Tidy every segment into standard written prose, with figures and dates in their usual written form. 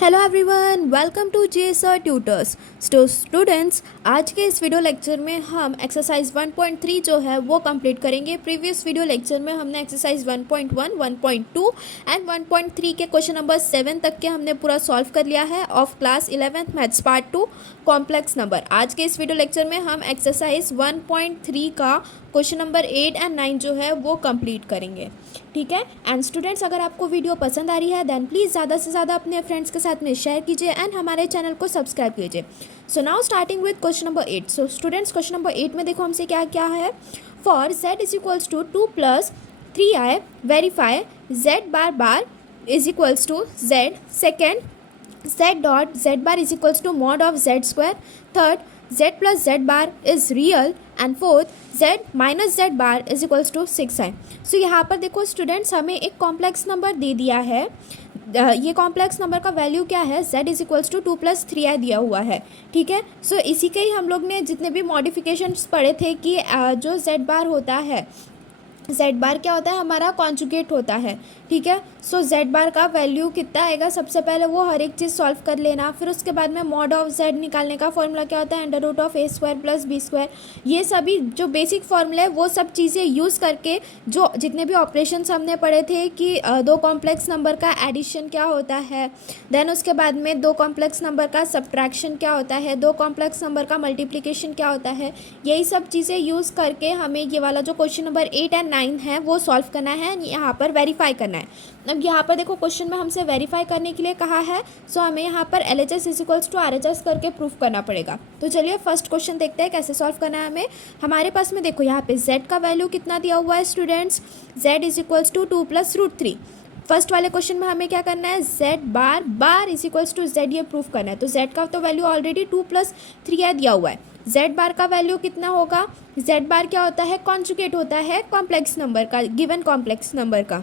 Hello everyone, welcome to JSR Tutors. Students, आज के इस वीडियो लेक्चर में हम एक्सरसाइज 1.3 जो है वो कंप्लीट करेंगे। प्रीवियस वीडियो लेक्चर में हमने एक्सरसाइज 1.1, 1.2 एंड 1.3 के क्वेश्चन नंबर 7 तक के हमने पूरा सॉल्व कर लिया है of class 11th maths part 2 complex number. आज के इस वीडियो लेक्चर में हम एक्सरसाइज 1.3 का क्वेश्चन नंबर 8 एंड 9 जो है वो कंप्लीट करेंगे। ठीक है। एंड स्टूडेंट्स, अगर आपको वीडियो पसंद आ रही है देन प्लीज़ ज़्यादा से ज़्यादा अपने फ्रेंड्स के साथ में शेयर कीजिए एंड हमारे चैनल को सब्सक्राइब कीजिए। So now starting with question number 8। So students, question number 8 में देखो हमसे क्या क्या है। For z is equals to 2 + 3i verify z bar bar is equals to z। Second, z dot z bar is equals to mod of z square. Third, z plus z bar is real. And fourth, z minus z bar is equals to 6i। So यहाँ पर देखो students, हमें एक complex number दे दिया है। ये complex number का value क्या है, z is equals to 2 + 3i दिया हुआ है। ठीक है। सो इसी के ही हम लोग ने जितने भी मॉडिफिकेशंस पढ़े थे कि जो z बार होता है, z बार क्या होता है, हमारा कॉन्जुगेट होता है। ठीक है। सो z बार का वैल्यू कितना आएगा, सबसे पहले वो हर एक चीज़ सॉल्व कर लेना। फिर उसके बाद में मॉड ऑफ z निकालने का फॉर्मूला क्या होता है, √(a² + b²। ये सभी जो बेसिक फॉर्मूले वो सब चीज़ें यूज़ करके जो जितने भी ऑपरेशंस हमने पढ़े थे कि दो कॉम्प्लेक्स नंबर का एडिशन क्या होता है, देन उसके बाद में दो कॉम्प्लेक्स नंबर का सब्ट्रैक्शन क्या होता है, दो कॉम्प्लेक्स नंबर का मल्टीप्लिकेशन क्या होता है, यही सब चीज़ें यूज़ करके हमें ये वाला जो क्वेश्चन नंबर 8 एंड 9 है वो सॉल्व करना है, यहाँ पर वेरीफाई करना है। अब यहाँ पर देखो क्वेश्चन में हमसे वेरीफाई करने के लिए कहा है। सो हमें यहाँ पर LHS is equals to RHS करके प्रूफ करना पड़ेगा। तो चलिए फर्स्ट क्वेश्चन देखते हैं कैसे सॉल्व करना है हमें। हमारे पास में देखो यहाँ पे z का वैल्यू कितना दिया हुआ है students, z is equals to 2 + √3। First वाले क्वेश्चन में हमें क्या करना है, z bar bar is equals to z ये प्रूफ करना है। तो z का तो वैल्यू ऑलरेडी 2 + 3i दिया हुआ है। z बार का वैल्यू कितना होगा, z बार क्या होता है, कॉन्जुगेट होता है कॉम्प्लेक्स नंबर का, गिवन कॉम्प्लेक्स नंबर का।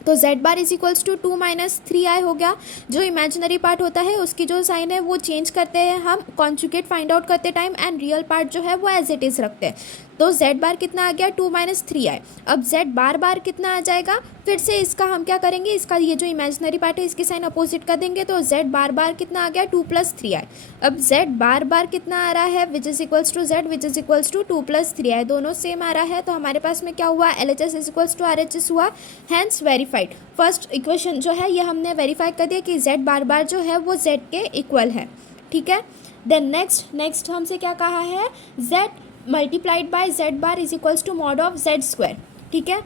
तो z bar is equals to 2 - 3i हो गया। जो इमेजिनरी पार्ट होता है उसकी जो साइन है वो चेंज करते हैं हम कॉन्जुगेट फाइंड आउट करते टाइम, एंड रियल पार्ट जो है वो एज इट इज़ रखते हैं। तो z बार कितना आ गया, 2 - 3i। अब z बार बार कितना आ जाएगा, फिर से इसका हम क्या करेंगे, इसका ये जो इमेजिनरी पार्ट है इसकी साइन अपोजिट कर देंगे। तो z बार बार कितना आ गया, 2 + 3i। अब z बार बार कितना आ रहा है, which is equals to z which is equals to 2 + 3i, दोनों सेम आ रहा है। तो हमारे पास में क्या हुआ, LHS is equals to RHS हुआ, हैंस वेरीफाइड। फर्स्ट इक्वेशन जो है ये हमने वेरीफाई कर दिया कि z बार बार जो है वो z के इक्वल है। ठीक है। देन नेक्स्ट हमसे क्या कहा है, z multiplied by z bar is equals to mod of z square. ठीक है।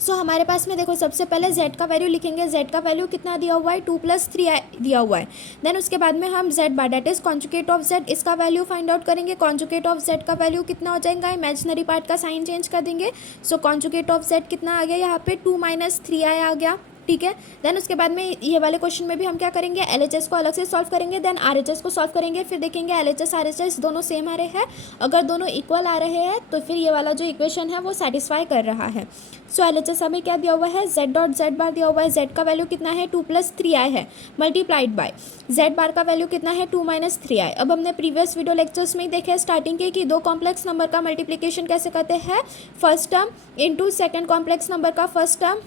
सो हमारे पास में देखो सबसे पहले z का वैल्यू लिखेंगे। z का वैल्यू कितना दिया हुआ है, 2 + 3i दिया हुआ है। देन उसके बाद में हम z bar that is conjugate of z, इसका वैल्यू फाइंड आउट करेंगे। कॉन्जुगेट ऑफ z का वैल्यू कितना हो जाएगा, इमेजिनरी पार्ट का साइन चेंज कर देंगे। सो कॉन्जुगेट ऑफ z कितना आ गया, यहाँ पे 2 - 3i आ गया। ठीक है। देन उसके बाद में ये वाले क्वेश्चन में भी हम क्या करेंगे, LHS को अलग से सॉल्व करेंगे, देन RHS को सॉल्व करेंगे। फिर देखेंगे LHS RHS दोनों सेम आ रहे हैं, अगर दोनों इक्वल आ रहे हैं तो फिर ये वाला जो इक्वेशन है वो सेटिस्फाई कर रहा है। सो LHS हमें क्या दिया हुआ है, z डॉट z बार दिया हुआ है। z का वैल्यू कितना है, 2 + 3i है, मल्टीप्लाइड बाय z बार का वैल्यू कितना है, 2 - 3i। अब हमने प्रीवियस वीडियो लेक्चर्स में ही देखे स्टार्टिंग के कि दो कॉम्प्लेक्स नंबर का मल्टीप्लिकेशन कैसे करते हैं, first term into second complex number का फर्स्ट टर्म,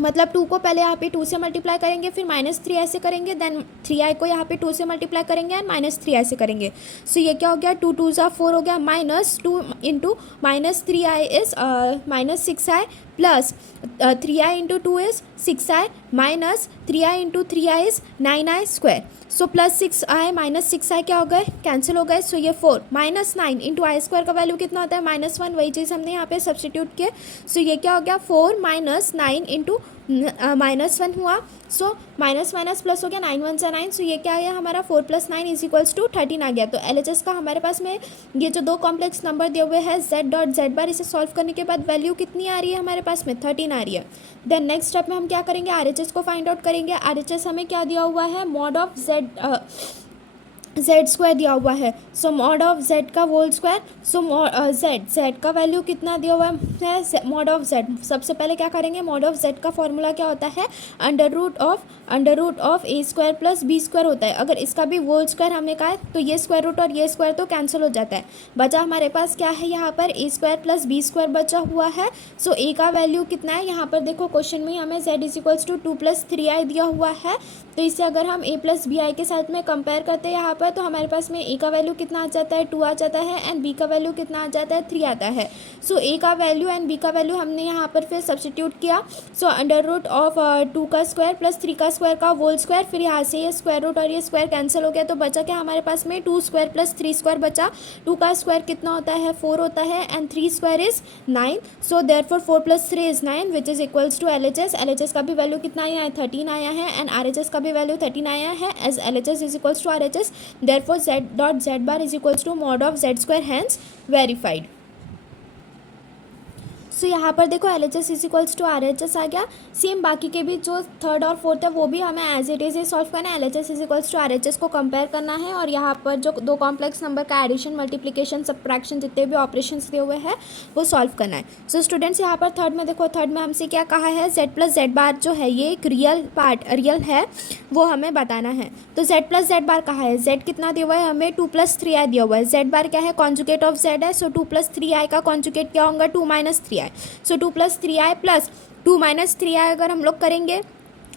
मतलब 2 को पहले यहाँ पे 2 से मल्टीप्लाई करेंगे, फिर -3i से करेंगे, देन 3i को यहाँ पे 2 से मल्टीप्लाई करेंगे एंड -3i से करेंगे। सो ये क्या हो गया, 2 × 2 = 4 हो गया, -2 into -3i is -6i plus 3i into 2 is 6i minus 3i into 3i is 9i square. So +6i - 6i क्या हो गए, कैंसिल हो गए। सो ये 4 -9 इंटू i स्क्वायर का वैल्यू कितना होता है, -1, वही चीज़ हमने यहाँ पे सब्सटीट्यूट किए। सो ये क्या हो गया, 4 - 9 इंटू -1 हुआ। सो माइनस माइनस प्लस हो गया, 9 × 1 = 9। सो ये क्या आया हमारा, 4 + 9 इज इक्वल्स टू 13 आ गया। तो LHS का हमारे पास में ये जो दो कॉम्प्लेक्स नंबर दिए हुए हैं z डॉट z बार, इसे सॉल्व करने के बाद वैल्यू कितनी आ रही है हमारे पास में, 13 आ रही है। देन नेक्स्ट स्टेप में हम क्या करेंगे, RHS को फाइंड आउट करेंगे। RHS हमें क्या दिया हुआ है, mod of z Z square दिया हुआ है, सो मॉड ऑफ जेड का होल स्क्वायर, सो जेड का वैल्यू कितना दिया हुआ है, मॉड ऑफ जेड। सबसे पहले क्या करेंगे, मॉड ऑफ जेड का फॉर्मूला क्या होता है, under root of a square plus b square होता है। अगर इसका भी होल स्क्वायर हमने कहा है तो ये स्क्वायर रूट और ये स्क्वायर तो कैंसिल हो जाता है। बचा हमारे पास क्या है, यहाँ पर ए स्क्वायर प्लस बी स्क्वायर बचा हुआ है। सो ए का वैल्यू कितना है, यहाँ पर देखो क्वेश्चन में हमें Z is equals to 2 + 3i दिया हुआ है। तो इसे अगर हम a + bi के साथ में कंपेयर करते हैं यहाँ पर, तो हमारे पास में a का वैल्यू कितना आ जाता है, 2 आ जाता है, एंड b का वैल्यू कितना आ जाता है, 3 आता है। सो a का वैल्यू एंड b का वैल्यू हमने यहाँ पर फिर सब्सटीट्यूट किया। सो अंडर रूट ऑफ 2 का स्क्वायर प्लस 3 का स्क्वायर का होल स्क्वायर, फिर यहाँ से ये स्क्वायर रूट और ये स्क्वायर कैंसिल हो गया, तो बचा क्या हमारे पास में, 2 स्क्वायर प्लस 3 स्क्वायर बचा। 2 का स्क्वायर कितना होता है, 4 होता है, and 3 square is 9। So therefore 4 + 3 is 9 which is equals to LHS। LHS का भी वैल्यू कितना आया है, 13 आया है, एंड RHS का भी वैल्यू 13 आया है, as LHS is equals to RHS, therefore z dot z bar is equals to mod of z square, hence verified। सो यहाँ पर देखो LHS is equals to RHS आ गया। सेम बाकी के भी जो थर्ड और फोर्थ है वो भी हमें एज इट इज़ सॉल्व करना है। LHS is equals to RHS को कंपेयर करना है, और यहाँ पर जो दो कॉम्प्लेक्स नंबर का एडिशन, मल्टीप्लिकेशन, सब्ट्रैक्शन जितने भी ऑपरेशंस दिए हुए हैं वो सॉल्व करना है। सो स्टूडेंट्स यहाँ पर थर्ड में देखो, थर्ड में हमसे क्या कहा है, z + z बार जो है ये एक रियल है वो हमें बताना है। तो z + z बार कहा है, z कितना दिया हुआ है हमें, 2 + 3i दिया हुआ है। z बार क्या है, कॉन्जुगेट ऑफ z है, सो 2 + 3i का कॉन्जुगेट क्या होगा, 2 - 3i। सो 2 + 3i प्लस 2 - 3i अगर हम लोग करेंगे,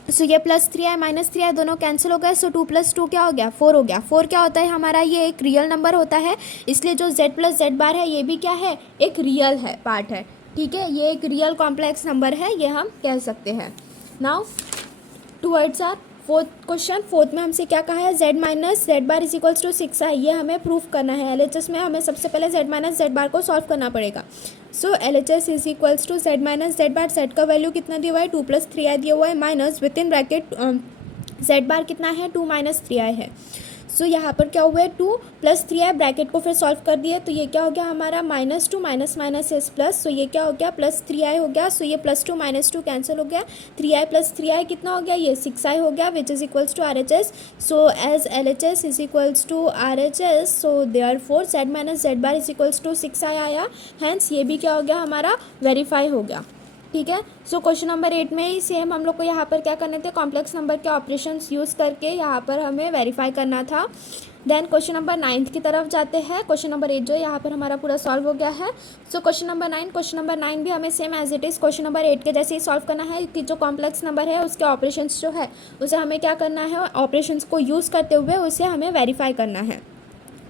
सो ये +3i -3i दोनों कैंसिल हो गए। सो 2 + 2 क्या हो गया, 4 हो गया। 4 क्या होता है हमारा, ये एक रियल नंबर होता है, इसलिए जो z + z बार है ये भी क्या है, एक रियल है पार्ट है। ठीक है, ये एक रियल कॉम्प्लेक्स नंबर है, ये हम कह सकते हैं। Now towards our fourth question. Fourth में हमसे क्या कहा है, z - z bar is equals to 6i, ये हमें प्रूफ करना है। LHS में हमें सबसे पहले z - z बार को सॉल्व करना पड़ेगा। So LHS is equals to z - z bar, z का वैल्यू कितना दिया हुआ है, 2 + 3i दिया हुआ है, minus with in bracket z बार कितना है, 2 - 3i है। सो यहाँ पर क्या हुआ है, 2 + 3i, ब्रैकेट को फिर सॉल्व कर दिए, तो ये क्या हो गया हमारा, -2 माइनस इज प्लस, सो ये क्या हो गया, +3i हो गया। सो ये +2 -2 कैंसिल हो गया, 3i + 3i कितना हो गया, ये 6i हो गया, which is equals to RHS। So as LHS is equals to RHS, so therefore z - z bar is equals to 6i आया, हैंस ये भी क्या हो गया हमारा, वेरीफाई हो गया। ठीक है, सो क्वेश्चन नंबर 8 में ही सेम हम लोग को यहाँ पर क्या करने थे, कॉम्प्लेक्स नंबर के ऑपरेशंस यूज़ करके यहाँ पर हमें वेरीफाई करना था। देन क्वेश्चन नंबर 9 की तरफ जाते हैं। क्वेश्चन नंबर 8 जो है यहाँ पर हमारा पूरा सॉल्व हो गया है। सो क्वेश्चन नंबर 9 भी हमें same as it is question number 8 के जैसे ही सॉल्व करना है, कि जो कॉम्प्लेक्स नंबर है उसके ऑपरेशंस जो है उसे हमें क्या करना है, ऑपरेशंस को यूज़ करते हुए उसे हमें वेरीफाई करना है।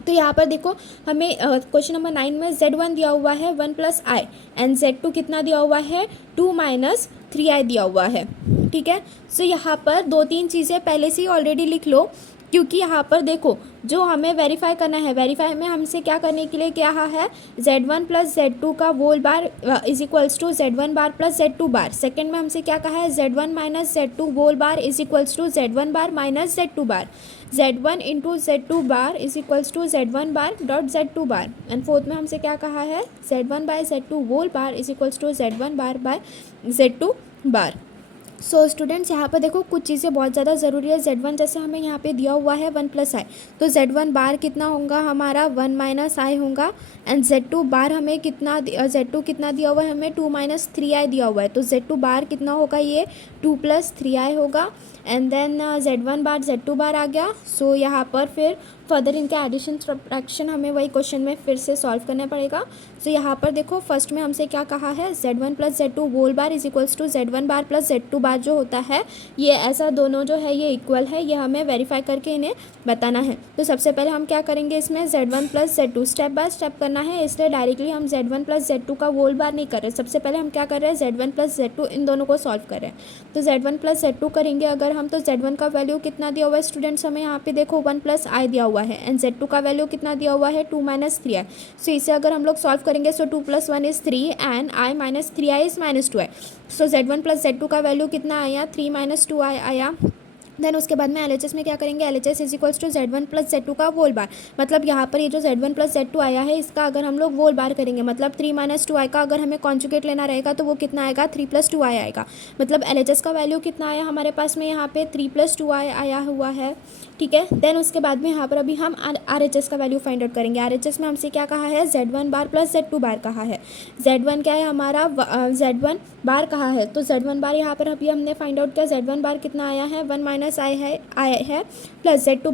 तो यहाँ पर देखो हमें क्वेश्चन नंबर 9 में z1 दिया हुआ है 1 + i, एंड z2 कितना दिया हुआ है, 2 - 3i दिया हुआ है। ठीक है, सो यहाँ पर 2-3 चीज़ें पहले से ही ऑलरेडी लिख लो, क्योंकि यहाँ पर देखो जो हमें वेरीफाई करना है, वेरीफाई में हमसे क्या करने के लिए कहा है, z1 + z2 का whole bar is equals to z1 bar plus z2 bar. Second में हमसे क्या कहा है, z1 - z2 whole bar is equals to z1 bar minus z2 bar. z1 × z2 bar is equals to z1 bar dot z2 bar. And fourth में हमसे क्या कहा है, z1/z2 whole bar is equals to z1 bar by z2 bar. So students यहाँ पर देखो कुछ चीज़ें बहुत ज़्यादा ज़रूरी है। z1 जैसे हमें यहाँ पे दिया हुआ है 1 + i, तो z1 बार कितना होगा हमारा, 1 - i होगा। एंड z2 बार हमें कितना, z2 कितना दिया हुआ है हमें, 2 - 3i दिया हुआ है, तो z2 बार कितना होगा, ये 2 + 3i होगा। And then z1 bar z2 बार आ गया। सो यहाँ पर फिर फर्दर इनका एडिशन सब्ट्रैक्शन हमें वही क्वेश्चन में फिर से सॉल्व करना पड़ेगा। सो यहाँ पर देखो फर्स्ट में हमसे क्या कहा है, z1 + z2 whole bar is equals to z1 bar plus z2 bar जो होता है, ये ऐसा दोनों जो है ये इक्वल है, ये हमें वेरीफाई करके इन्हें बताना है। तो सबसे पहले हम क्या करेंगे, इसमें z1 + z2 step by step करना है, इसलिए डायरेक्टली हम z1 + z2 का होल बार नहीं कर रहे। सबसे पहले हम क्या कर रहे हैं, z1 + z2 इन दोनों को सॉल्व कर रहे हैं। तो z1 + z2 करेंगे अगर हम, तो z1 का वैल्यू कितना दिया हुआ है स्टूडेंट्स, हमें यहाँ पे देखो 1 + i दिया हुआ है, एंड z2 का वैल्यू कितना दिया हुआ है, 2 - 3i। सो इसे अगर हम लोग सॉल्व करेंगे, सो 2 + 1 is 3 and i - 3i is -2i। So z1 + z2 का वैल्यू कितना आया, 3 - 2i आया। देन उसके बाद में LHS में क्या करेंगे, LHS is equals to Z1 plus Z2 का होल बार। मतलब यहाँ पर ये जो Z1 प्लस Z2 आया है इसका अगर हम लोग होल बार करेंगे, मतलब 3 माइनस 2i का अगर हमें कॉन्जुगेट लेना रहेगा तो वो कितना आएगा, 3 प्लस 2i आएगा। मतलब LHS का वैल्यू कितना आया हमारे पास में, यहाँ पे 3 प्लस 2i आया हुआ है, ठीक है। देन उसके बाद में यहाँ पर अभी हम RHS का वैल्यू फाइंड आउट करेंगे। RHS में हमसे क्या कहा है, Z1 बार प्लस Z2 बार कहा है। Z1 क्या है हमारा, Z1 बार कहा है, तो Z1 बार यहाँ पर अभी हमने फाइंड आउट किया। Z1 बार कितना आया है, 1 माइनस आई है प्लस Z2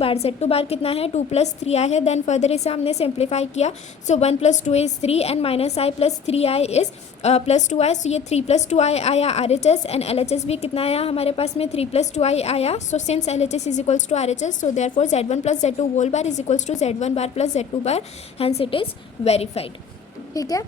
बार कितना है, 2 प्लस 3i है। देन फर्दर इसे हमने सिंप्लीफाई किया, सो 1 plus 2 is 3 and minus I plus 3i is plus 2i। सो ये 3 प्लस 2i आया RHS एंड LHS भी कितना आया हमारे पास में, 3 प्लस 2i आया। So since LHS is equals to RHS, so therefore Z1 plus Z2 whole bar is equals to Z1 bar plus Z2 bar, hence it is verified। ठीक है,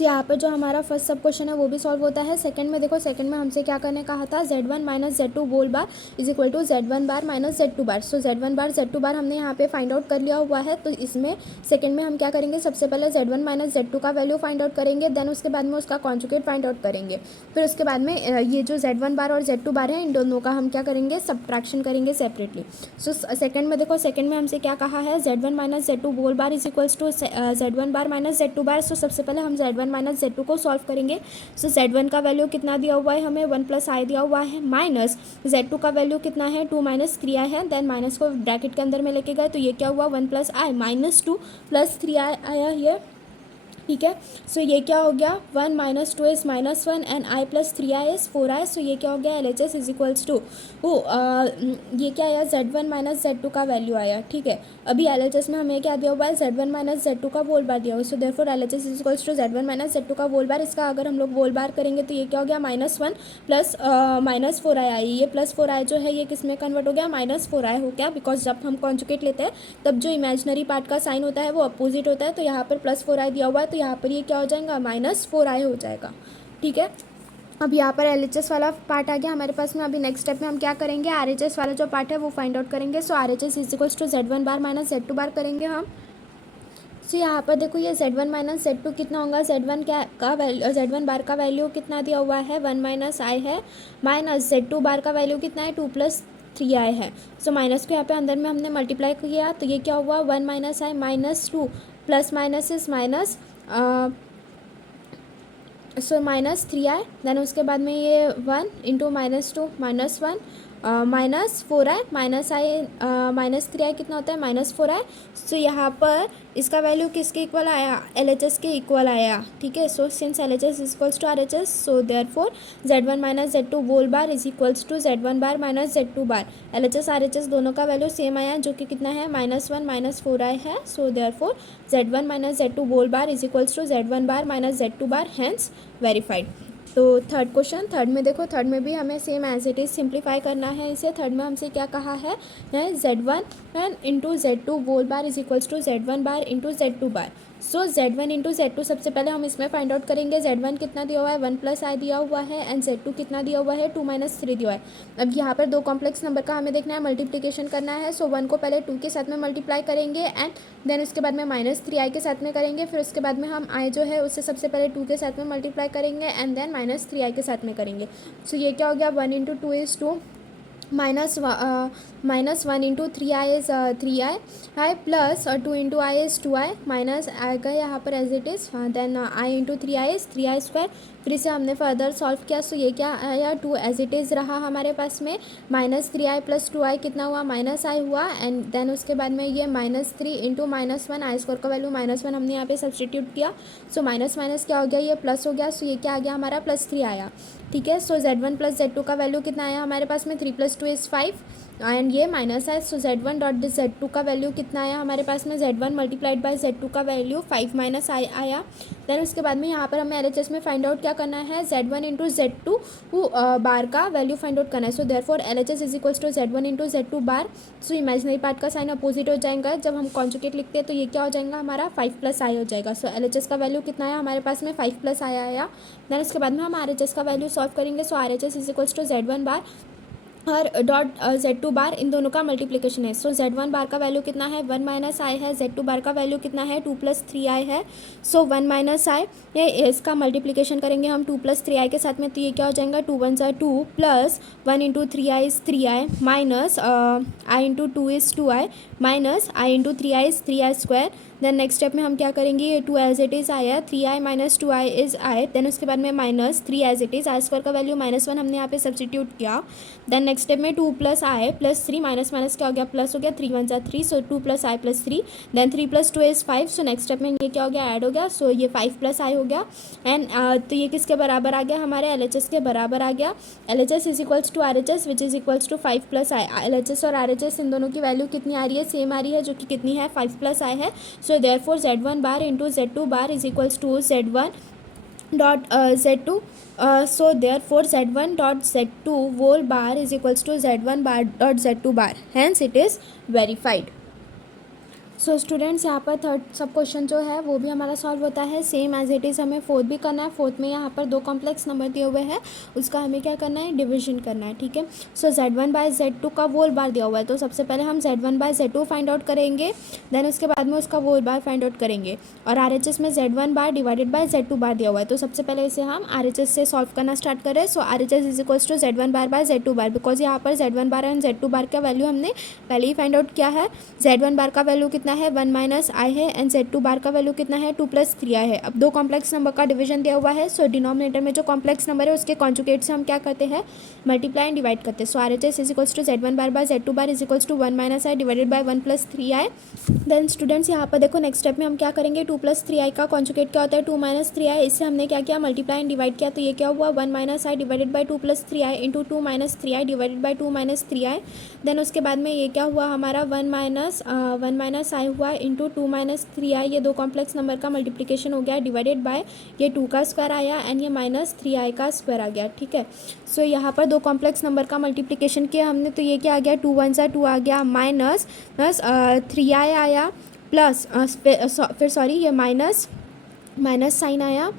यहाँ पर जो हमारा फर्स्ट सब क्वेश्चन है वो भी सॉल्व होता है। सेकंड में देखो, सेकंड में हमसे क्या करने कहा था, Z1 minus Z2 whole bar is equal to Z1 bar minus Z2 bar. So Z1 bar Z2 bar हमने यहाँ पे फाइंड आउट कर लिया हुआ है। तो इसमें सेकंड में हम क्या करेंगे, सबसे पहले Z1 माइनस Z2 का वैल्यू फाइंड आउट करेंगे, देन उसके बाद में उसका कॉन्जुगेट फाइंड आउट करेंगे। फिर उसके बाद में ये जो Z1 बार और Z2 बार है इन दोनों का हम क्या करेंगे, सब्ट्रैक्शन करेंगे सेपरेटली। सो सेकंड में देखो, सेकंड में हमसे क्या कहा है, Z1 minus Z2 whole bar is equals to Z1 bar minus Z2 bar. So सबसे पहले हम Z1 माइनस Z2 को सॉल्व करेंगे। सो Z1 का वैल्यू कितना दिया हुआ है हमें, 1 प्लस आई दिया हुआ है, माइनस Z2 का वैल्यू कितना है, 2 माइनस 3i है। देन माइनस को ब्रैकेट के अंदर में लेके गए तो ये क्या हुआ, 1 प्लस आई माइनस 2 प्लस 3i आया ये, ठीक है। सो ये क्या हो गया, 1 minus 2 is minus 1 and I plus 3i is 4i। सो ये क्या हो गया, LHS इज इक्वल्स टू ये क्या आया, Z1 माइनस Z2 का वैल्यू आया, ठीक है। अभी LHS में हमें क्या दिया हुआ है, Z1 माइनस Z2 का वोल बार दिया हुआ है। So therefore LHS is equals to Z1 minus Z2 का वोल बार। इसका अगर हम लोग वोल बार करेंगे तो ये क्या हो गया, माइनस 1 प्लस माइनस 4i आई। ये प्लस 4i जो है ये किस में कन्वर्ट हो गया, माइनस 4i हो गया, बिकॉज जब हम कॉन्जुगेट लेते हैं तब जो इमेजिनरी पार्ट का साइन होता है वो अपोजिट होता है। तो यहाँ पर प्लस 4i दिया हुआ है तो यहाँ पर ये क्या हो जाएगा, माइनस 4i हो जाएगा, ठीक है। अब यहाँ पर LHS वाला पार्ट आ गया हमारे पास में। अभी नेक्स्ट स्टेप में हम क्या करेंगे, RHS वाला जो पार्ट है वो फाइंड आउट करेंगे। So RHS is equals to Z1 bar minus Z2 bar करेंगे हम। सो यहाँ पर देखो ये Z1 माइनस Z2 कितना होगा, Z1 बार का वैल्यू कितना दिया हुआ है, 1 माइनस आई है, माइनस Z2 बार का वैल्यू कितना है, 2 प्लस 3i है। सो माइनस को यहाँ पे अंदर में हमने मल्टीप्लाई किया तो ये क्या हुआ, 1 minus i minus 2 plus minus is minus, so minus 3i। Then उसके बाद में ये 1 into minus 2 minus 1 minus 4i minus i minus 3i कितना होता है, माइनस 4i। सो यहाँ पर इसका वैल्यू किसके इक्वल आया, LHS के इक्वल आया, ठीक है। So since LHS is equals to RHS, so therefore Z1 minus Z2 whole bar is equals to Z1 bar minus Z2 bar. LHS RHS दोनों का वैल्यू सेम आया जो कि कितना है, माइनस 1 माइनस 4i है। So therefore Z1 minus Z2 whole bar is equals to Z1 bar minus Z2 bar, hence verified. तो third question, third में देखो, थर्ड में भी हमें same as it is simplify करना है इसे। थर्ड में हमसे क्या कहा है, Z1 into Z2 whole bar is equals to Z1 bar into Z2 bar. So Z1 into Z2 सबसे पहले हम इसमें फाइंड आउट करेंगे। Z1 कितना दिया हुआ है, 1 प्लस आई दिया हुआ है, एंड Z2 कितना दिया हुआ है, 2 माइनस 3 दिया हुआ है। अब यहाँ पर दो कॉम्प्लेक्स नंबर का हमें देखना है, मल्टीप्लिकेशन करना है। सो 1 को पहले 2 के साथ में मल्टीप्लाई करेंगे एंड देन उसके बाद में माइनस 3i के साथ में करेंगे। फिर उसके बाद में हम i जो है उससे सबसे पहले 2 के साथ में मल्टीप्लाई करेंगे एंड देन माइनस 3i के साथ में करेंगे। सो ये क्या हो गया, 1 into 2 is 2 minus 1 into 3i is 3i plus 2 into i is 2i minus आएगा यहाँ पर as it is, then i into 3i is 3i square. फिर इसे हमने फर्दर सॉल्व किया। सो ये क्या आया, 2 एज इट इज़ रहा हमारे पास में, माइनस 3i प्लस 2i कितना हुआ, माइनस i हुआ, एंड देन उसके बाद में ये माइनस 3 इंटू माइनस 1, आई स्क्वायर का वैल्यू माइनस 1 हमने यहाँ पे सब्सटीट्यूट किया। सो माइनस माइनस क्या हो गया, ये प्लस हो गया। सो ये क्या आ गया हमारा, प्लस 3 आया, ठीक है। सो Z1 प्लस Z2 का वैल्यू कितना आया हमारे पास में, 3 प्लस 2 इज़ 5 एंड ये माइनस है। सो Z1 डॉट Z2 का वैल्यू कितना आया हमारे पास में, Z1 मल्टीप्लाइड बाय Z2 का वैल्यू 5 माइनस आई आया। देन उसके बाद में यहाँ पर हमें LHS में फाइंड आउट क्या करना है, Z1 इंटू Z2 बार का वैल्यू फाइंड आउट करना है। So therefore LHS is equals to Z1 into Z2 bar. So imaginary part का साइन अपोजिट हो जाएगा, जब हम कॉन्जुगेट लिखते हैं तो ये क्या हो जाएगा हमारा, 5 प्लस आई हो जाएगा। सो LHS का वैल्यू कितना है हमारे पास में, 5 प्लस आई आया। देन उसके बाद में हम RHS का वैल्यू सॉल्व करेंगे। So RHS is equals to Z1 bar और डॉट Z2 बार इन दोनों का मल्टीप्लिकेशन है। सो Z1 बार का वैल्यू कितना है 1 माइनस आई है, Z2 बार का वैल्यू कितना है 2 प्लस 3i है। सो 1 माइनस आई, ये इसका मल्टीप्लिकेशन करेंगे हम 2 प्लस 3i के साथ में, तो ये क्या हो जाएगा 2 1 ज़ा 2 plus 1 into 3i is 3i minus i into 2 is 2i minus i into 3i is 3i square. Then next step में हम क्या करेंगे, ये 2 एज इट इज़ आया, 3i minus 2i is I, then उसके बाद में minus 3 as it is, i square का वैल्यू -1 हमने यहाँ पे सब्सटीट्यूट किया। देन नेक्स्ट स्टेप में 2 plus i plus 3 minus minus क्या हो गया प्लस हो गया, 3 1 ज़ा 3, so 2 plus i plus 3, then 3 plus 2 is 5, so next step में ये क्या हो गया ऐड हो गया, सो ये 5 प्लस आई हो गया। एंड तो ये किसके बराबर आ गया, हमारे LHS के बराबर आ गया। LHS is equals to RHS which is equals to 5 plus i. LHS और RHS इन दोनों की वैल्यू कितनी आ रही है, सेम आ रही है, जो कि कितनी है 5 प्लस आई है। So therefore Z1 bar into Z2 bar is equals to Z1 dot Z2, so therefore Z1 dot Z2 whole bar is equals to Z1 bar dot Z2 bar, hence it is verified। So students यहाँ पर third सब question जो है वो भी हमारा solve होता है सेम एज इट इज़। हमें फोर्थ भी करना है, फोर्थ में यहाँ पर 2 कॉम्प्लेक्स नंबर दिए हुए हैं, उसका हमें क्या करना है डिवीजन करना है, ठीक है। सो Z1 बाय Z2 का वोल बार दिया हुआ है, तो सबसे पहले हम Z1 by Z2 find out करेंगे, देन उसके बाद में उसका वोल बार फाइंड आउट करेंगे। और RHS में Z1 bar divided by Z2 बार दिया हुआ है, तो सबसे पहले इसे हम RHS से सॉल्व करना स्टार्ट करें। So RHS is equals to Z1 bar by Z2 bar, because यहाँ पर Z1 बार एंड Z2 बार का वैल्यू हमने पहले ही फाइंड आउट किया है। Z1 बार का वैल्यू कितना है 1 माइनस आई है, एंड Z2 बार का वैल्यू कितना है 2 प्लस 3i है। अब 2 कॉम्प्लेक्स नंबर का डिवीजन दिया हुआ है, सो डिनोमिनेटर में जो कॉम्प्लेक्स नंबर है उसके कॉन्जुगेट से हम क्या करते हैं मल्टीप्लाई एंड डिवाइड करते हैं। So RHS is equals to Z1 bar by Z2 bar is equals to 1 minus i divided by 1 plus 3i। Then students यहाँ पर देखो नेक्स्ट स्टेप में हम क्या करेंगे, 2 प्लस 3i का कॉन्जुगेट क्या होता है 2 माइनस 3i, इससे हमने क्या किया मल्टीप्लाई एंड डिवाइड किया, तो ये क्या हुआ 1 minus i divided by 2 plus 3i into 2 minus 3i divided by 2 minus 3i। Then उसके बाद में ये क्या हुआ हमारा 1 माइनस आई हुआ इंटू 2 माइनस 3i, ये 2 कॉम्प्लेक्स नंबर का मल्टीप्लिकेशन हो गया डिवाइडेड बाय ये 2 का स्क्वायर आया एंड ये माइनस 3i का स्क्वायर आ गया, ठीक है। सो यहाँ पर 2 कॉम्प्लेक्स नंबर का मल्टीप्लिकेशन किया हमने, तो ये क्या आ गया 2 1 ज़ा 2 आ गया माइनस 3i आया प्लस फिर सॉरी ये माइनस साइन आया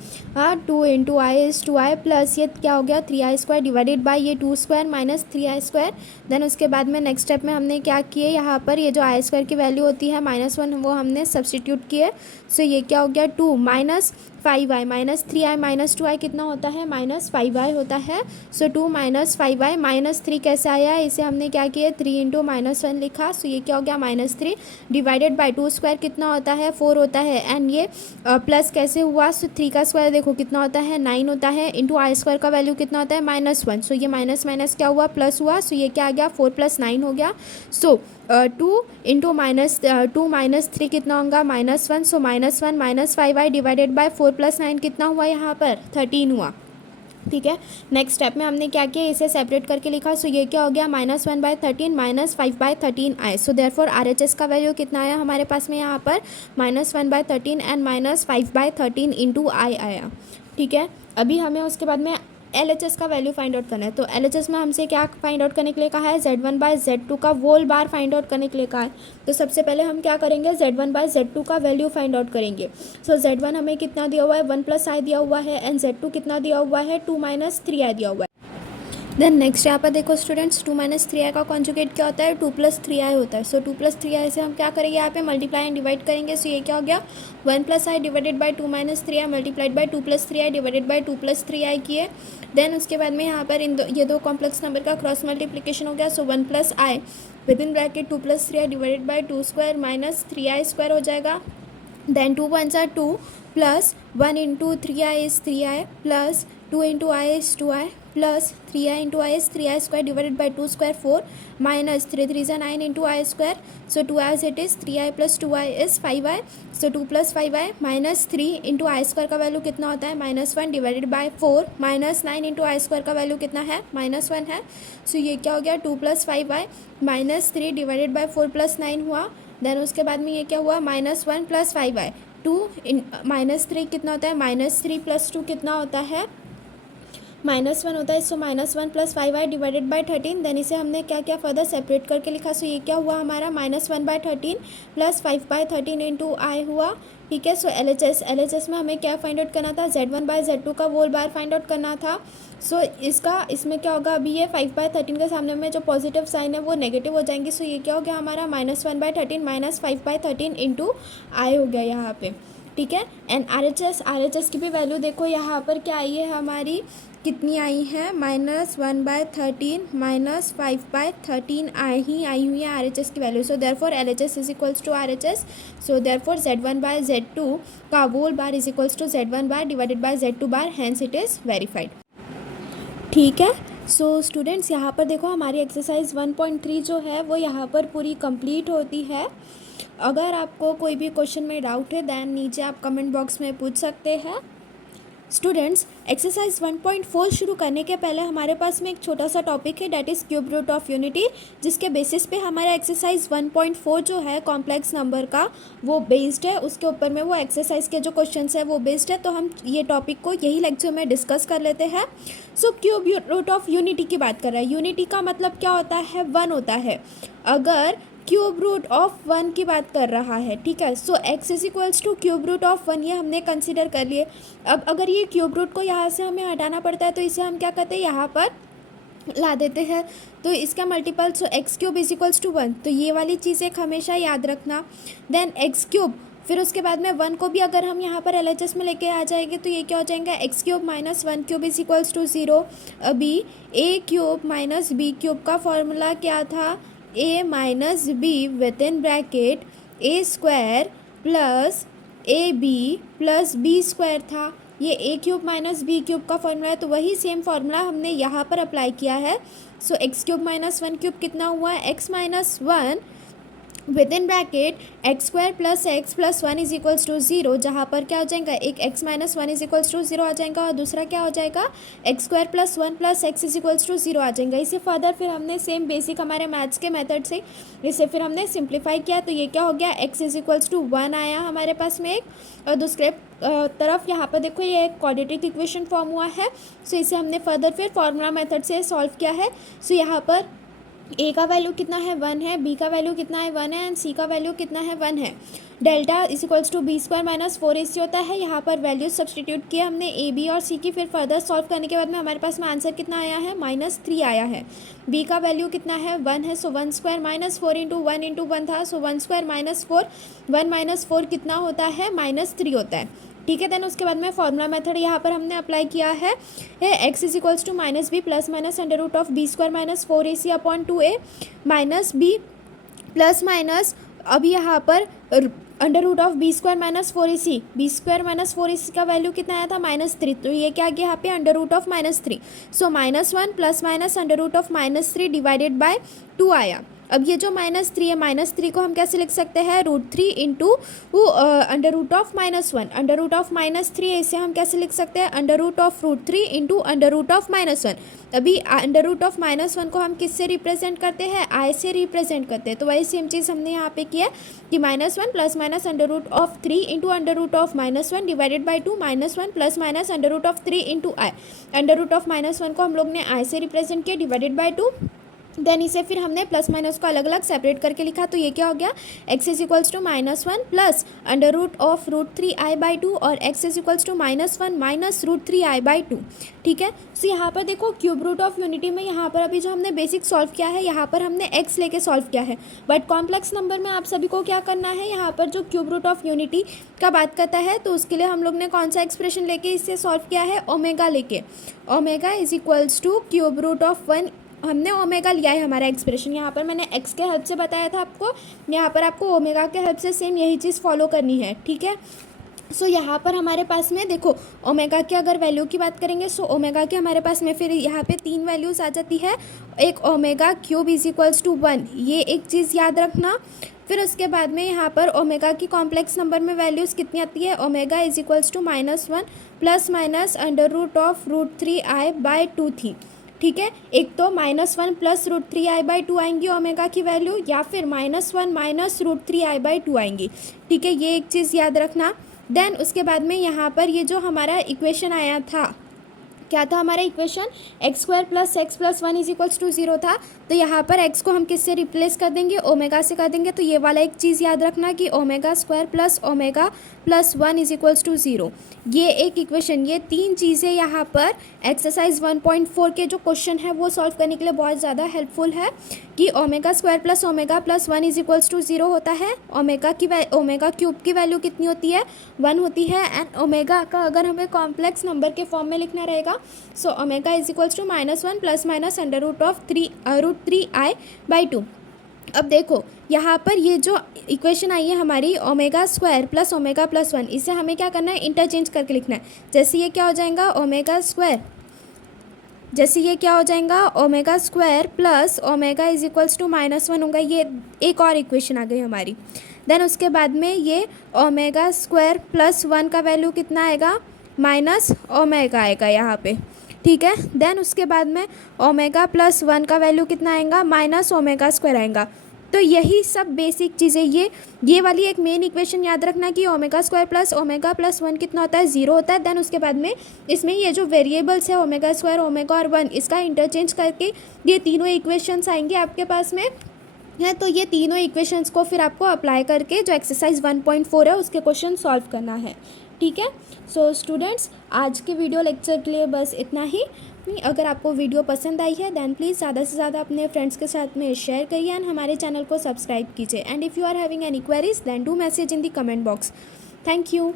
2 into i is 2i plus ये क्या हो गया 3i स्क्वायर डिवाइडेड बाय ये 2 square minus 3i square. Then उसके बाद में नेक्स्ट स्टेप में हमने क्या किए, यहाँ पर ये जो आई स्क्वायर की वैल्यू होती है -1 वो हमने सब्सटीट्यूट किए। सो ये क्या हो गया 2 minus 5i minus 3i minus 2i कितना होता है -5i होता है। सो 2 माइनस 5i माइनस 3 कैसे आया, इसे हमने क्या किया 3 इंटू -1 लिखा। सो ये क्या हो गया -3 डिवाइडेड बाय 2 स्क्वायर कितना होता है 4 होता है, एंड ये प्लस कैसे हुआ, सो 3 का स्क्वायर देखो कितना होता है 9 होता है, इंटू आई स्क्वायर का वैल्यू कितना होता है -1। सो ये माइनस माइनस क्या हुआ प्लस हुआ, सो ये क्या आ गया 4 + 9 हो गया। सो 2 इंटू -2 माइनस 3 कितना होगा -1, सो -1 माइनस 5i डिवाइडेड बाय 4 + 9 कितना हुआ यहाँ पर 13 हुआ, ठीक है। नेक्स्ट स्टेप में हमने क्या किया इसे सेपरेट करके लिखा। सो ये क्या हो गया -1/13 -5/13 आए। सो देयरफॉर RHS का वैल्यू कितना आया हमारे पास में यहाँ पर -1/13 एंड -5/13 इंटू आई आया, ठीक है। अभी हमें उसके बाद में LHS का वैल्यू फाइंड आउट करना है, तो LHS में हमसे क्या फाइंड आउट करने के लिए कहा है Z1 बाय Z2 का वोल बार फाइंड आउट करने के लिए कहा है। तो सबसे पहले हम क्या करेंगे Z1 बाय Z2 का वैल्यू फाइंड आउट करेंगे। सो Z1 हमें कितना दिया हुआ है 1 + i दिया हुआ है, एंड Z2 कितना दिया हुआ है 2 माइनस 3i दिया हुआ है। देन नेक्स्ट यहाँ पर देखो स्टूडेंट्स 2 माइनस 3i का कॉन्जुगेट क्या होता है 2 + 3i होता है। सो 2 + 3i से हम क्या करेंगे यहाँ पे मल्टीप्लाई एंड डिवाइड करेंगे। सो ये क्या हो गया 1 + i divided by 2 minus 3i multiplied by 2 + 3i divided by 2 + 3i किए। देन उसके बाद में यहाँ पर ये 2 कॉम्प्लेक्स नंबर का क्रॉस मल्टीप्लिकेशन हो गया। सो 1 + i with in bracket 2 + 3i divided by 2 square minus 3i square हो जाएगा। देन 2 1 ज़ा 2 plus 1 into 3i is 3i plus 2 into i is 2i plus 3i into i is 3i square divided by 2 square 4 minus 3 3 ज़ा 9 into i square. So 2 as it is 3i plus 2i is 5i। So 2 + 5i minus 3 into I square का value कितना होता है -1 divided by 4 minus 9 into I square का value कितना है -1 है। सो ये क्या हो गया 2 + 5i माइनस 3 डिवाइडेड बाय 4 + 9 हुआ। देन उसके बाद में ये क्या हुआ -1 + 5i 2 -3 कितना होता है -3 + 2 कितना होता है -1 होता है, सो -1 + 5i डिवाइडेड बाय 13। देन इसे हमने क्या क्या फर्दर सेपरेट करके लिखा, सो ये क्या हुआ हमारा -1/13 + 5/13 इंटू आई हुआ। ठीक है, सो एल एच एस में हमें क्या फाइंड आउट करना था, Z1/Z2 का होल बार फाइंड आउट करना था। सो इसमें क्या होगा, अभी ये 5/13 के सामने में जो पॉजिटिव साइन है वो नेगेटिव हो जाएंगी। सो ये क्या हो गया हमारा -1/13 - 5/13 इंटू आई हो गया यहाँ पे। ठीक है, एंड आर एच एस की भी वैल्यू देखो यहाँ पर क्या आई है हमारी, कितनी आई है, -1/13 - 5/13 आई हुई है आर एच एस की वैल्यू। So therefore L H S is equals to R H S. So therefore Z1/Z2 का whole bar is equals to Z1 bar divided by Z2 bar, hence it is verified. ठीक है, सो students यहाँ पर देखो हमारी exercise 1.3 जो है वो यहाँ पर पूरी कंप्लीट होती है। अगर आपको कोई भी क्वेश्चन में डाउट है दैन नीचे आप कमेंट बॉक्स में पूछ सकते हैं। स्टूडेंट्स, एक्सरसाइज 1.4 शुरू करने के पहले हमारे पास में एक छोटा सा टॉपिक है, that is cube root of unity, जिसके बेसिस पे हमारा एक्सरसाइज 1.4 जो है कॉम्प्लेक्स नंबर का वो बेस्ड है, उसके ऊपर में वो एक्सरसाइज के जो क्वेश्चंस है वो बेस्ड है। तो हम ये टॉपिक को यही लेक्चर में डिस्कस कर लेते हैं। So cube root of unity की बात कर रहा है। यूनिटी का मतलब क्या होता है, 1 होता है। अगर क्यूब रूट ऑफ 1 की बात कर रहा है, ठीक है, so x is equals to cube root of 1, ये हमने कंसिडर कर लिए। अब अगर ये क्यूब रूट को यहाँ से हमें हटाना पड़ता है तो इसे हम क्या करते हैं, यहाँ पर ला देते हैं, तो इसका multiple, so x cube is equals to 1। तो ये वाली चीज़ एक हमेशा याद रखना। देन एक्स क्यूब, फिर उसके बाद में 1 को भी अगर हम यहाँ पर LHS में लेके आ जाएंगे तो ये क्या हो जाएगा, x cube minus 1 cube is equals to 0। अभी a cube minus b cube का फॉर्मूला क्या था, a minus b with in bracket a square plus a b plus b square था। ये a cube minus b cube का formula है, तो वही सेम फॉर्मूला हमने यहाँ पर अप्लाई किया है। So x cube minus 1 cube कितना हुआ है, x minus 1 with in bracket x square plus x plus 1 is equals to 0, जहाँ पर क्या हो जाएगा, एक x minus 1 is equals to 0 आ जाएगा और दूसरा क्या हो जाएगा, x square plus 1 plus x is equals to 0 आ जाएगा। इसे फर्दर फिर हमने सेम बेसिक हमारे मैथ्स के मेथड से इसे फिर हमने सिंप्लीफाई किया, तो ये क्या हो गया, एक्स इज इक्वल्स टू 1 आया हमारे पास में एक, और दूसरे तरफ यहाँ पर देखो ये एक क्वाड्रेटिक इक्वेशन फॉर्म हुआ है। सो इसे हमने फर्दर फिर फार्मूला मेथड से सॉल्व किया है। सो यहाँ पर ए का वैल्यू कितना है, 1 है, बी का वैल्यू कितना है, 1 है, एंड सी का वैल्यू कितना है, 1 है। Delta is equals to b square minus 4ac होता है। यहाँ पर वैल्यूज सब्सटीट्यूट किए हमने ए बी और सी की, फिर फर्दर सॉल्व करने के बाद में हमारे पास में आंसर कितना आया है, -3 आया है। बी का वैल्यू कितना है, 1 है, सो 1 स्क्वायर माइनस 4 इंटू 1 था, सो 1 स्क्वायर माइनस 4, 1 माइनस 4 कितना होता है, -3 होता है। ठीक है, देन उसके बाद में फॉर्मूला मेथड यहाँ पर हमने अप्लाई किया है, x is equals to minus b plus minus under root of b square minus 4ac upon 2a minus b plus minus, अब यहाँ पर under root of b square minus 4ac, b square minus 4ac का value कितना आया था, -3, तो ये क्या आ गया यहाँ पे, under root of -3। So -1 plus minus under root of -3 divided by 2 आया। अब ये जो -3 है, -3 को हम कैसे लिख सकते हैं, √3 into under root of -1, under root of -3 इसे हम कैसे लिख सकते हैं, under root of √3 into under root of -1। अभी अंडर रूट ऑफ -1 को हम किससे रिप्रेजेंट करते हैं, आई से रिप्रेजेंट करते हैं, तो वही सेम चीज़ हमने यहाँ पे किया कि -1 plus minus under root of 3 into under root of -1 divided by 2, -1 plus minus under root of 3 into i, under root of -1 को हम लोग ने आई से रिप्रेजेंट किया डिवाइडेड बाई 2, देन इसे फिर हमने प्लस माइनस को अलग अलग सेपरेट करके लिखा, तो ये क्या हो गया, x is equals to -1 plus under root of √3i/2 और x is equals to -1 minus √3i/2। ठीक है, सो यहाँ पर देखो क्यूब रूट ऑफ यूनिटी में यहाँ पर अभी जो हमने बेसिक सॉल्व किया है, यहाँ पर हमने x लेके सॉल्व किया है, बट कॉम्प्लेक्स नंबर में आप सभी को क्या करना है, यहाँ पर जो क्यूब रूट ऑफ यूनिटी का बात करता है तो उसके लिए हम लोग ने कौन सा एक्सप्रेशन लेके इससे सॉल्व किया है, ओमेगा लेके, omega is equals to cube root of 1, हमने ओमेगा लिया है हमारा एक्सप्रेशन। यहाँ पर मैंने एक्स के हेल्प से बताया था आपको, यहाँ पर आपको ओमेगा के हेल्प से सेम यही चीज़ फॉलो करनी है। ठीक है, सो यहाँ पर हमारे पास में देखो ओमेगा की अगर वैल्यू की बात करेंगे, सो ओमेगा के हमारे पास में फिर यहाँ पे 3 वैल्यूज़ आ जाती है, एक omega cube is equals to 1, ये एक चीज़ याद रखना। फिर उसके बाद में यहाँ पर ओमेगा की कॉम्प्लेक्स नंबर में वैल्यूज़ कितनी आती है, omega is equals to -1 plus minus under root of √3i/2 थी। ठीक है, एक तो -1 प्लस √3i/2 आएंगी ओमेगा की वैल्यू, या फिर -1 माइनस √3i/2 आएंगी। ठीक है, ये एक चीज़ याद रखना। देन उसके बाद में यहाँ पर ये जो हमारा इक्वेशन आया था, क्या था हमारा equation, x square plus x plus one is equals to 0 था। तो यहाँ पर एक्स को हम किससे रिप्लेस कर देंगे, ओमेगा से कर देंगे। तो ये वाला एक चीज़ याद रखना कि omega square plus omega plus one is equals to 0। ये एक इक्वेशन, ये तीन चीज़ें यहाँ पर एक्सरसाइज 1.4 के जो क्वेश्चन है वो सॉल्व करने के लिए बहुत ज़्यादा हेल्पफुल है कि omega square plus omega plus one is equals to 0 होता है। ओमेगा क्यूब की वैल्यू कितनी होती है, 1 होती है। एंड ओमेगा का अगर हमें कॉम्प्लेक्स नंबर के फॉर्म में लिखना रहेगा, so omega is equals to -1 plus minus under root of 3i/2। अब देखो यहाँ पर ये जो इक्वेशन आई है हमारी omega square plus omega plus one, इसे हमें क्या करना है, इंटरचेंज करके लिखना है। जैसे ये क्या हो जाएगा, omega square plus omega is equals to -1 होगा। ये एक और इक्वेशन आ गई हमारी। देन उसके बाद में ये ओमेगा स्क्वायर प्लस वन का वैल्यू कितना आएगा, माइनस ओमेगा आएगा यहाँ पे, ठीक है। देन उसके बाद में ओमेगा प्लस वन का वैल्यू कितना आएगा, माइनस ओमेगा स्क्वायर आएगा। तो यही सब बेसिक चीज़ें, ये वाली एक मेन इक्वेशन याद रखना कि omega square plus omega plus one कितना होता है, 0 होता है। देन उसके बाद में इसमें ये जो वेरिएबल्स है ओमेगा स्क्वायर ओमेगा और वन, इसका इंटरचेंज करके ये तीनों इक्वेशंस आएंगे आपके पास में है। तो ये तीनों इक्वेशंस को फिर आपको अप्लाई करके जो एक्सरसाइज 1.4 है उसके क्वेश्चन सॉल्व करना है, ठीक है। सो स्टूडेंट्स, आज के वीडियो लेक्चर के लिए बस इतना ही। अगर आपको वीडियो पसंद आई है दैन प्लीज़ ज़्यादा से ज़्यादा अपने फ्रेंड्स के साथ में शेयर करिए एंड हमारे चैनल को सब्सक्राइब कीजिए। And if you are having any queries then do message in the comment box. Thank you.